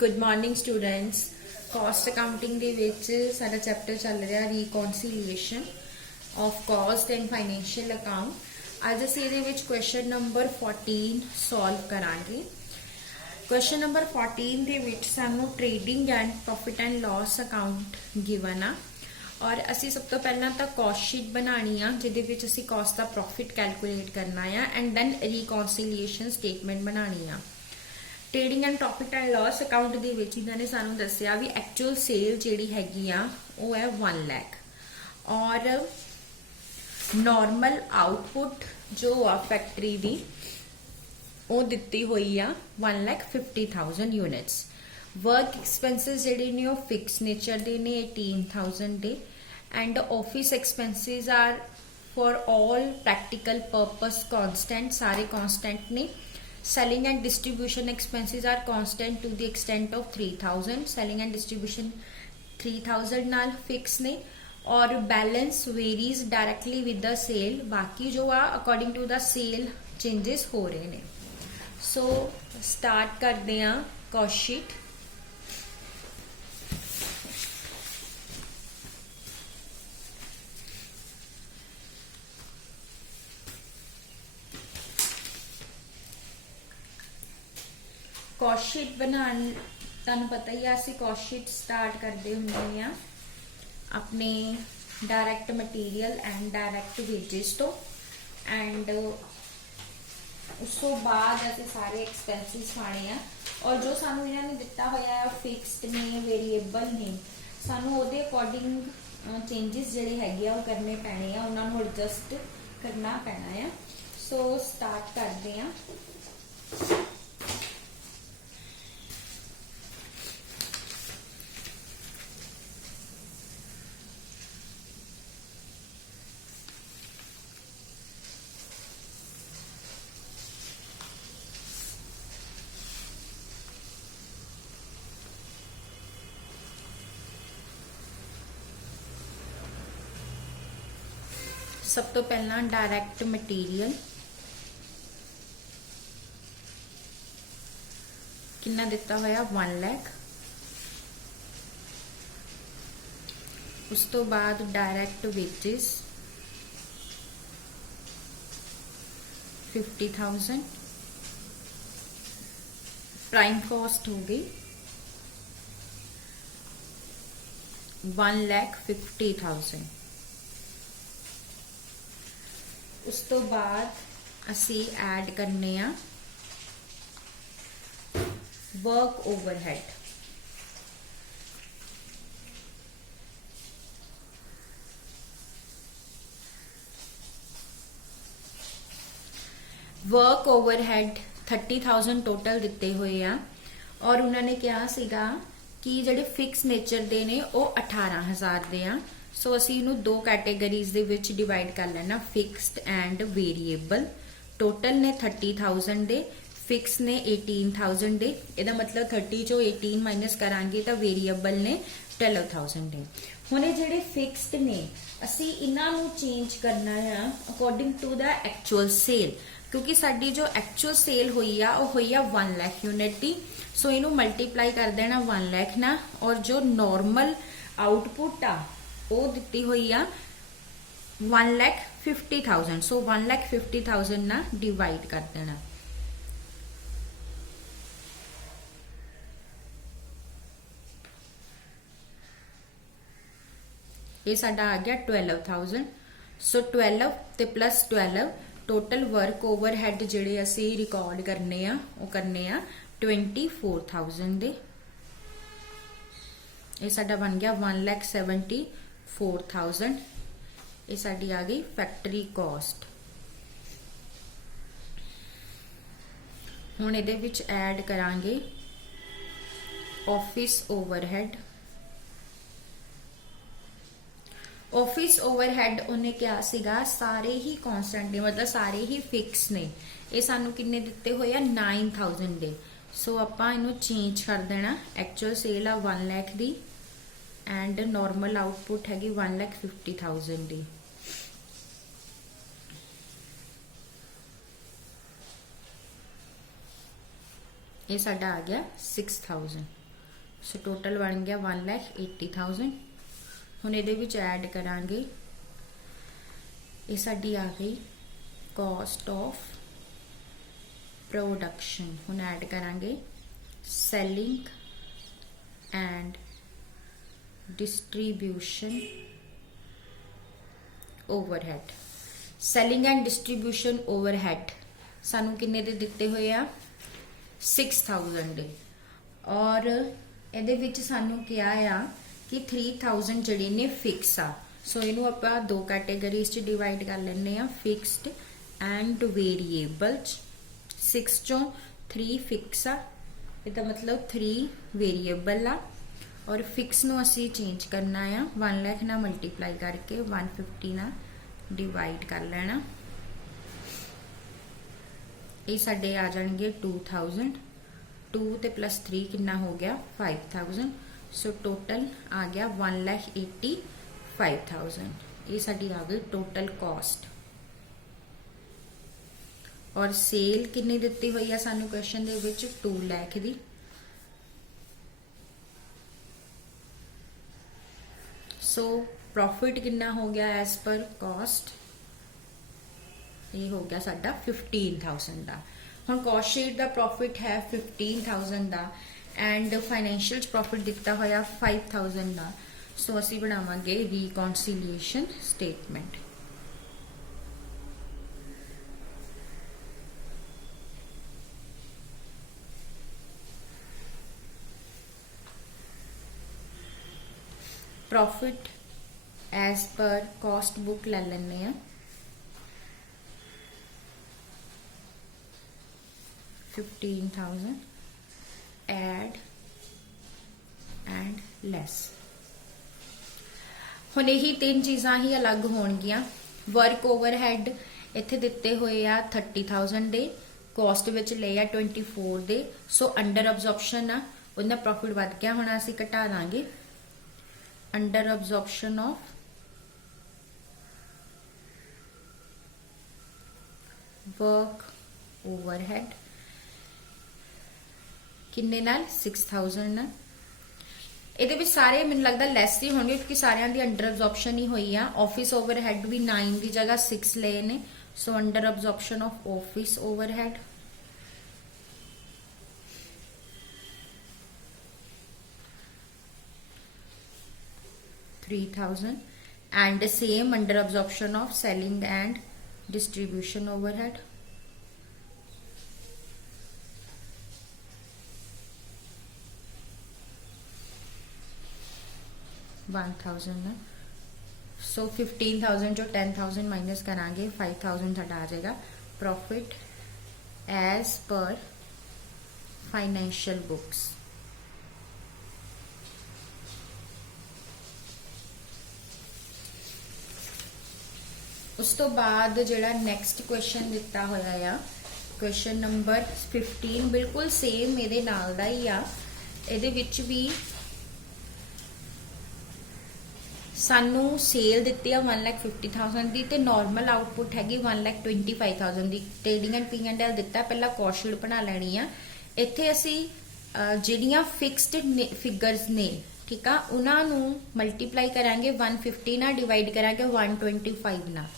Good morning students. Cost accounting ਦੇ ਵਿੱਚ ਸਾਡਾ ਚੈਪਟਰ ਚੱਲ ਰਿਹਾ reconciliation of cost and financial account. ਅੱਜ ਅਸੀਂ ਇਹਦੇ ਵਿੱਚ ਕੁਐਸਚਨ ਨੰਬਰ 14 ਸੋਲਵ ਕਰਾਂਗੇ। ਕੁਐਸਚਨ ਨੰਬਰ 14 ਦੇ ਵਿੱਚ ਸਾਨੂੰ trading and profit and loss account given ਆ ਔਰ ਅਸੀਂ ਸਭ ਤੋਂ ਪਹਿਲਾਂ ਤਾਂ ਕਾਸਟ ਸ਼ੀਟ ਬਣਾਣੀ ਆ ਜਿਹਦੇ ਵਿੱਚ ਅਸੀਂ ਕਾਸਟ ਦਾ ਪ੍ਰੋਫਿਟ ਕੈਲਕੂਲੇਟ ਕਰਨਾ ਆ ਐਂਡ ਦੈਨ ਰੀਕਨਸੀਲੀਏਸ਼ਨ ਸਟੇਟਮੈਂਟ ਬਣਾਣੀ ਆ। Trading and profit and loss account दे विच इन्होंने सानू दस्सिया भी एक्चुअल सेल जिहड़ी हैगी आ वो है 1 लाख और नॉर्मल आउटपुट जो आ फैक्ट्री दी वो दित्ती हुई आ 1,50,000 यूनिट्स। वर्क एक्सपेंसिस जिहड़े ने वो फिक्स नेचर दे ने 18,000 दे and office expenses are for all practical purpose constant, सारे कॉन्स्टेंट ने। Selling and distribution expenses are constant to the extent of 3,000. Selling and distribution 3,000 नाल fix ने और balance varies directly with the sale. बाकी जो आ according to the sale changes हो रहे ने। So start करते हैं cost sheet। कॉस्ट शीट बनाने तुहानू पता ही असी कॉस्ट शीट स्टार्ट करते होंगे अपने direct material and direct wages तो एंड उस तो बाद असी सारे एक्सपेंसिस पाने हैं और जो सानू इन्होंने दिता होया फिक्स्ड ने वेरीएबल ने सानू उहदे अकॉर्डिंग चेंजिस जिहड़े हैगे वो करने पैने आ, उन्होंने एडजस्ट करना पैना है। सो स्टार्ट करते हैं। सब तो पहला डायरैक्ट मटीरियल कितना दिता होया 1 लाख। उस तो बाद डायरैक्ट वेजेस 50,000। प्राइम कॉस्ट हो गई 1,50,000। उस तो बाद असी ऐड करने आ work overhead. Work overhead 30,000 total दिते हुए आ और उन्होंने कहा सीगा कि जिहड़े फिक्स नेचर दे ने वो 18,000 दे आ। सो असी इनू दो कैटेगरीज दे विच डिवाइड कर लेना, फिक्स्ड एंड वेरीएबल। टोटल ने 30,000 दे, फिक्स ने 18,000 दे। इहदा मतलब 30 चो 18 माइनस करांगे तो वेरीएबल ने 12,000 दे। हुण ये जिहड़े फिक्स्ड ने असी इन्हां नू चेंज करना है according to the actual sale, क्योंकि साडी जो एक्चुअल सेल हुई आ वो हुई आ 1 लाख यूनिट दी। सो इनू मल्टीप्लाई कर देना 1 लाख ना और जो नॉर्मल आउटपुट आ वो दिती हुई आ 1,50,000। सो 1,50,000 ना डिवाइड कर देना। ये साडा आ गया 12,000। सो 12 ते प्लस 12 टोटल वर्क ओवरहेड जिहड़े असी रिकॉर्ड करने आ वो करने आ 24,000 दे। ये साडा बन गया 1,74,000। ये साडी आ गई फैक्ट्री कॉस्ट। हुण इहदे विच ऐड करांगे ऑफिस ओवरहेड। ऑफिस ओवरहेड उन्हें क्या सीगा सारे ही कॉन्स्टेंट ने, मतलब सारे ही फिक्स ने। ये सानू किन्ने दिते हुए आ 9,000 दे। सो आपां इनू चेंज कर देना। एक्चुअल सेल आ 1 लाख दी एंड नॉर्मल आउटपुट हैगी 1,50,000 दी। ये साडा आ गया 6000। सो टोटल बन गया 1,80,000। हुण इहदे विच ऐड करांगे, ये साडी आ गई कॉस्ट ऑफ प्रोडक्शन। हुण ऐड करांगे selling and distribution overhead. Selling and distribution overhead सानू किन्ने दे दिते हुए आ 6,000 दे, और ਇਹਦੇ ਵਿੱਚ ਸਾਨੂੰ ਕਿਹਾ ਆ कि 3,000 ਜਿਹੜੇ ਨੇ ਫਿਕਸ ਆ। ਸੋ ਇਹਨੂੰ ਆਪਾਂ ਦੋ ਕੈਟੇਗਰੀਜ਼ ਚ ਡਿਵਾਈਡ ਕਰ ਲੈਣੇ ਆ, ਫਿਕਸਡ ਐਂਡ ਵੇਰੀਏਬਲ। 6 ਚੋਂ 3 ਫਿਕਸ ਆ, ਇਹਦਾ ਮਤਲਬ 3 ਵੇਰੀਏਬਲ ਆ, ਔਰ ਫਿਕਸ ਨੂੰ ਅਸੀਂ ਚੇਂਜ ਕਰਨਾ ਆ 1 ਲੱਖ ਨਾਲ ਮਲਟੀਪਲਾਈ ਕਰਕੇ 150 ਨਾਲ डिवाइड कर लेना। ये साडे आ जाएंगे 2,000, 2 ते प्लस 3 कितना हो गया 5,000। सो टोटल आ गया 1,85,000। ये साडी आ गई टोटल कॉस्ट। और सेल कितनी दिती हुई है सानू क्वेश्चन दे विच 2 लाख दी। सो प्रॉफिट कितना हो गया एज पर कॉस्ट, ये हो गया साडा 15,000 दा। हुण कॉस्ट शीट दा प्रॉफिट है 15,000 दा एंड फाइनैंशियल प्रॉफिट दिता होया 5,000 दा। सो असी बनावांगे reconciliation statement. Profit as per cost book ले लेने हैं 15,000 एड एंड लेस। हुण यही 3 चीज़ां ही अलग होणगियां। वर्क ओवरहेड इत्थे दिते हुए आ 30,000 दे, कॉस्ट विच ले आ 24 दे। सो अंडर अब्जॉर्प्शन आ, उहदा प्रॉफिट वध गया, हुण असीं घटा Dange under absorption of work overhead किन्ने नाल 6,000 नाल। ਇਹਦੇ ਵਿੱਚ ਸਾਰੇ ਮੈਨੂੰ ਲੱਗਦਾ ਲੈਸ ਹੀ ਹੋਣਗੇ ਕਿਉਂਕਿ ਸਾਰਿਆਂ ਦੀ ਅੰਡਰ ਅਬਜ਼ੌਰਪਸ਼ਨ ਹੀ ਹੋਈ ਆ। ਆਫਿਸ ਓਵਰਹੈਡ ਵੀ 9 ਦੀ ਜਗ੍ਹਾ 6 ਲਏ ਨੇ। So under absorption of office overhead $3,000 and same under absorption of selling and distribution overhead $1,000। So 15,000 जो 10,000 माइनस करांगे 5,000 साडा आ जाएगा profit as per financial books. उस तो बाद जिहड़ा नैक्सट क्वेश्चन दिता होया आ क्वेश्चन नंबर 15 बिल्कुल सेम इहदे नाल दा ही आ। इहदे विच भी सानू सेल दित्ती है 1,50,000 दी ते नॉर्मल आउटपुट हैगी 1,25,000 दी। ट्रेडिंग एंड P&L दिता, पहला कॉस्ट शीट बना लैनी आ। इत्थे असी जिहड़ियां फिक्स्ड फिगर्स ने ठीक आ उन्हां नू मल्टीप्लाई करांगे 150 ना डिवाइड करांगे 125 ना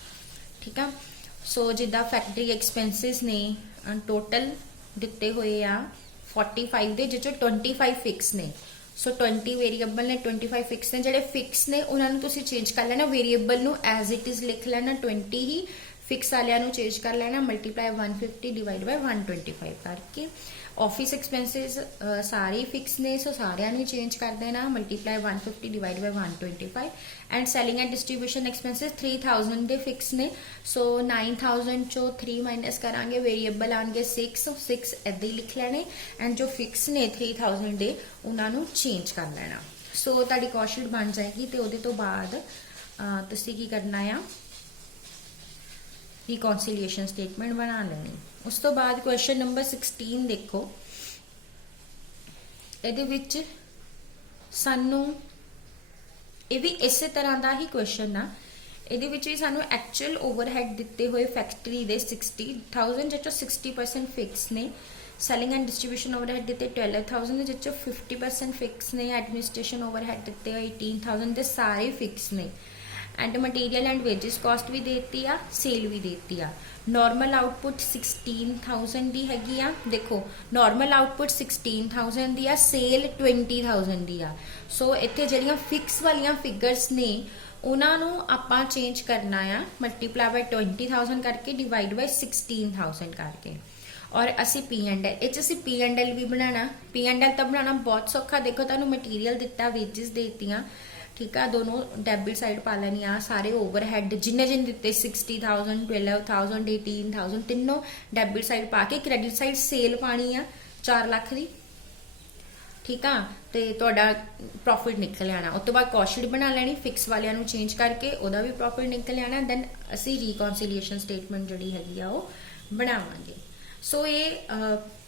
ठीक है। सो जिदा फैक्ट्री एक्सपेंसिस ने टोटल दिते हुए आ 45 दे जिस 25 फिक्स ने। सो 20 वेरीएबल ने 25 फिक्स ने। जिहड़े फिक्स ने उन्होंने तुसीं चेंज कर लेना, वेरीएबल नू एज इट इज लिख लेना, 20 ही फिक्स वालियां नू चेंज कर लेना, मल्टीप्लाई 150 डिवाइड बाय 125 करके। ऑफिस एक्सपेंसिस सारे फिक्स ने सो सारियां नू चेंज कर देना, multiply 150 divide by 125 and selling and distribution expenses 3,000 they fix ने। सो 9,000 चो 3 माइनस करांगे, वेरीएबल आएंगे 6 ऐसे ही लिख लेने एंड जो फिक्स ने 3,000 दे उन्होंने चेंज कर लेना। सो तुहाडी कॉस्ट शीट बन जाएगी तो उहदे तो बाद तुसीं की करना आ रिकॉन्सिलिएशन स्टेटमेंट बना लेनी। उस तो बाद क्वेश्चन नंबर 16 देखो, ਇਹਦੇ ਵਿੱਚ ਸਾਨੂੰ ਇਹ ਵੀ ਇਸੇ ਤਰ੍ਹਾਂ ਦਾ ਹੀ क्वेश्चन ਆ। ਇਹਦੇ ਵਿੱਚ ਵੀ ਸਾਨੂੰ ਐਕਚੁਅਲ ਓਵਰਹੈਡ ਦਿੱਤੇ ਹੋਏ ਫੈਕਟਰੀ ਦੇ 60,000 ਜਿਹਚੋਂ 60% ਫਿਕਸ ਨੇ, ਸੈਲਿੰਗ ਐਂਡ ਡਿਸਟ੍ਰੀਬਿਊਸ਼ਨ ਓਵਰਹੈਡ ਦਿੱਤੇ 12000 ਦੇ, ਜਿਸ 50% ਫਿਕਸ ਨੇ। ਐਡਮਿਨਿਸਟ੍ਰੇਸ਼ਨ ਓਵਰਹੈਡ ਦਿੱਤੇ 18000 ਦੇ, ਸਾਰੇ ਫਿਕਸ ਨੇ। ਐਂਡ ਮਟੀਰੀਅਲ ਐਂਡ ਵੇजेस ਕਾਸਟ ਵੀ ਦੇਤੀ ਆ, ਸੇਲ ਵੀ ਦੇਤੀ ਆ। ਨੋਰਮਲ ਆਊਟਪੁੱਟ 16000 ਦੀ ਹੈਗੀ ਆ। ਦੇਖੋ ਨੋਰਮਲ ਆਊਟਪੁੱਟ 16000 ਦੀ ਆ, ਸੇਲ 20000 ਦੀ ਆ। ਸੋ ਇੱਥੇ ਜਿਹੜੀਆਂ ਫਿਕਸ ਵਾਲੀਆਂ ਫਿਗਰਸ ਨੇ ਉਹਨਾਂ ਨੂੰ ਆਪਾਂ ਚੇਂਜ ਕਰਨਾ ਆ, ਮਲਟੀਪਲਾਈ ਬਾਈ 20000 ਕਰਕੇ, ਡਿਵਾਈਡ ਬਾਈ 16000 ਕਰਕੇ। ਔਰ ਅਸੀਂ P&L, ਇਹ 'ਚ ਅਸੀਂ P&L ਵੀ ਬਣਾਉਣਾ। P&L ਤਾਂ ਬਣਾਉਣਾ ਬਹੁਤ ਸੌਖਾ। ਦੇਖੋ ਤੁਹਾਨੂੰ ਮਟੀਰੀਅਲ ਦਿੱਤਾ, ਵੇजेस ਦੇਤੀਆਂ, ठीक है, दोनों डेबिट साइड पा लेनी आ। सारे ओवरहेड जिन्ने जिन दिते 60,000 12,000 18,000 तीनों डेबिट साइड पा के क्रेडिट साइड सेल पानी आ 4 लाख दी, ठीक है। तो तुहाडा प्रॉफिट निकल आना। उस तो बाद कॉस्ट शीट बना लेनी, फिक्स वालियां नूं चेंज करके उहदा भी प्रॉफिट निकल आना। दैन असी रिकॉन्सीलिएशन स्टेटमेंट जिहड़ी हैगी आ ओह बनावांगे। सो ये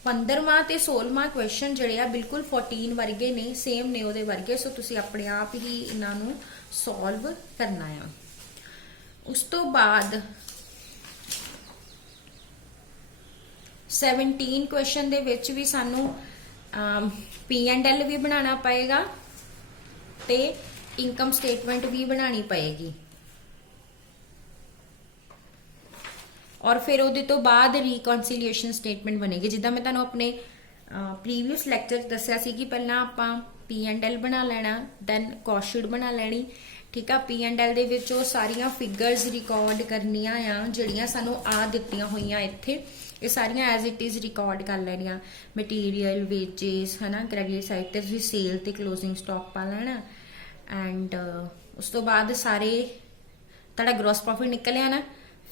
15वां ते 16वां क्वेश्चन जिहड़े आ बिल्कुल 14 वर्गे ने, सेम ने उहदे वर्गे। सो तुसी अपने आप ही इन्हां नूं सॉल्व करना है। उस तो बाद 17 क्वेश्चन दे विच भी सानू P&L भी बनाना पएगा ते इनकम स्टेटमेंट भी बनानी पएगी। और फिर उहदे तो बाद रिकॉन्सीलिएशन स्टेटमेंट बनेगी। जिद्दां मैं तुहानूं अपने प्रीवियस लैक्चर दस्सिया सी कि पहलां आपां P&L बना लेना, दैन कॉस्ट शीट बना लेनी, ठीक है। P&L दे विच ओह सारियां फिगर्स रिकॉर्ड करनियां आ जिहड़ियां सानूं आ दित्तियां होईयां इत्थे, ये सारियां एज इट इज़ रिकॉर्ड कर लैनियां। मटीरियल, वेजेस, है ना, क्रेडिट साइड ते तुसीं सेल ते क्लोजिंग स्टॉक पा लेना। एंड उस तो बाद सारे तुहाडा ग्रॉस प्रॉफिट निकल आना।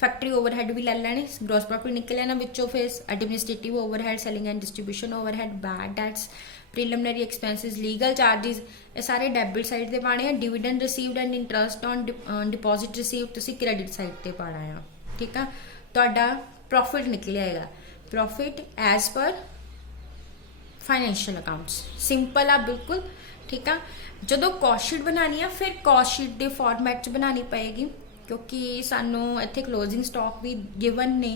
फैक्ट्री ओवरहेड भी ले लेने, ग्रॉस प्रॉफिट निकल आना विचों। फिर administrative overhead, selling and distribution overhead, bad debts, preliminary expenses, legal charges, ये सारे डेबिट साइड ते पाने। Dividend received and interest on deposit received तुसीं क्रेडिट साइड ते पाना है, ठीक है। तुहाडा प्रॉफिट निकल आएगा, profit as per financial accounts, simple आ बिल्कुल, ठीक है। जदों कॉस्ट शीट बनानी है फिर कॉस्ट शीट के फॉर्मेट च बनानी पएगी, क्योंकि सानू इत्थे क्लोजिंग स्टॉक भी गिवन ने,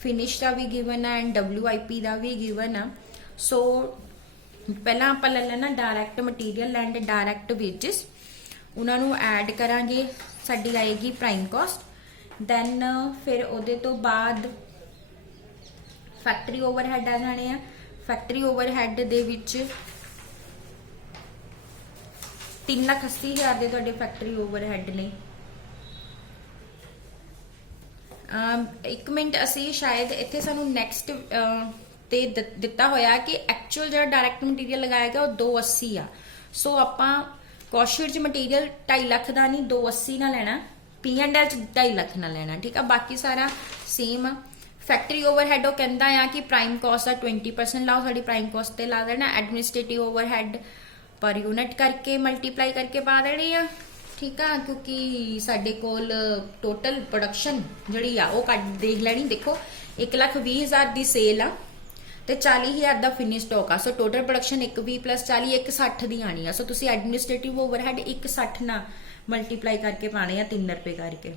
फिनिश का भी गिवन है एंड WIP का भी गिवन है। सो पहला आप ले लेना direct material and direct wages, उन्होंने ऐड करांगे, साडी आएगी प्राइम कॉस्ट। दैन फिर उहदे तो बाद फैक्ट्री ओवरहेड आ जाने हैं। फैक्ट्री ओवरहेड दे विच 3,80,000 दे तुहाडे फैक्ट्री ओवरहेड ने। एक मिनट, असी शायद इत्थे सानू नैक्सट ते दिता होया कि एक्चुअल जो डायरैक्ट मटीरियल लगाया गया वो 280 आ। सो आपां कॉस्ट शीट च मटीरियल 2.5 लाख का नहीं 280 ना लेना, P&L च 2.5 लाख ना लेना, ठीक है। बाकी सारा सेम आ। फैक्ट्री ओवरहेड वो कहता है कि प्राइम कॉस्ट का 20% लाओ, साड़ी प्राइम कॉस्ट ते ला देना। एडमिनिस्ट्रेटिव ओवरहेड पर यूनिट करके मल्टीप्लाई करके पा देनी है, ठीक है, क्योंकि साडे कोल टोटल प्रोडक्शन जिहड़ी आ वो कट देख लैनी। देखो 1,20,000 दी सेल आ ते 40,000 दा फिनिश स्टॉक आ। सो टोटल प्रोडक्शन 120 + 40 160 दी आनी आ। सो तुसी एडमिनिस्ट्रेटिव ओवरहेड 160 ना मल्टीप्लाई करके पाने आ 3 रुपए करके।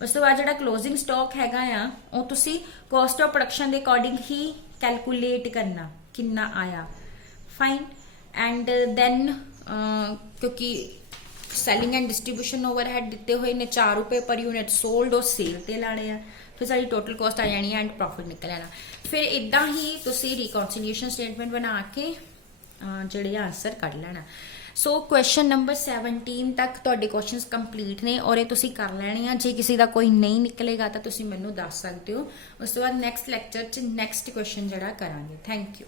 उस तो बाद जिहड़ा क्लोजिंग स्टॉक हैगा आ वो तुसी कॉस्ट ऑफ प्रोडक्शन के अकॉर्डिंग ही कैलकुलेट करना कितना आया, फाइन। एंड दैन क्योंकि सैलिंग एंड डिस्ट्रीब्यूशन ओवरहेड दिते हुए ने 4 रुपए पर यूनिट सोल्ड और सेल ते लाने आ, फिर सारी टोटल कॉस्ट आ जानी है एंड प्रॉफिट निकल आना। फिर इदां ही तुसी रिकॉन्सिलिएशन स्टेटमेंट बना के जिहड़े आंसर कढ लेना। सो क्वेश्चन नंबर 17 तक तुहाडे क्वेश्चंस कंप्लीट ने और ये तुसी कर लेने आ। जे किसी दा कोई नहीं निकलेगा तो तुसी मैनूं दस सकदे हो। उस तो बाद नैक्सट लैक्चर च नैक्सट क्वेश्चन जिहड़ा करांगे। Thank you.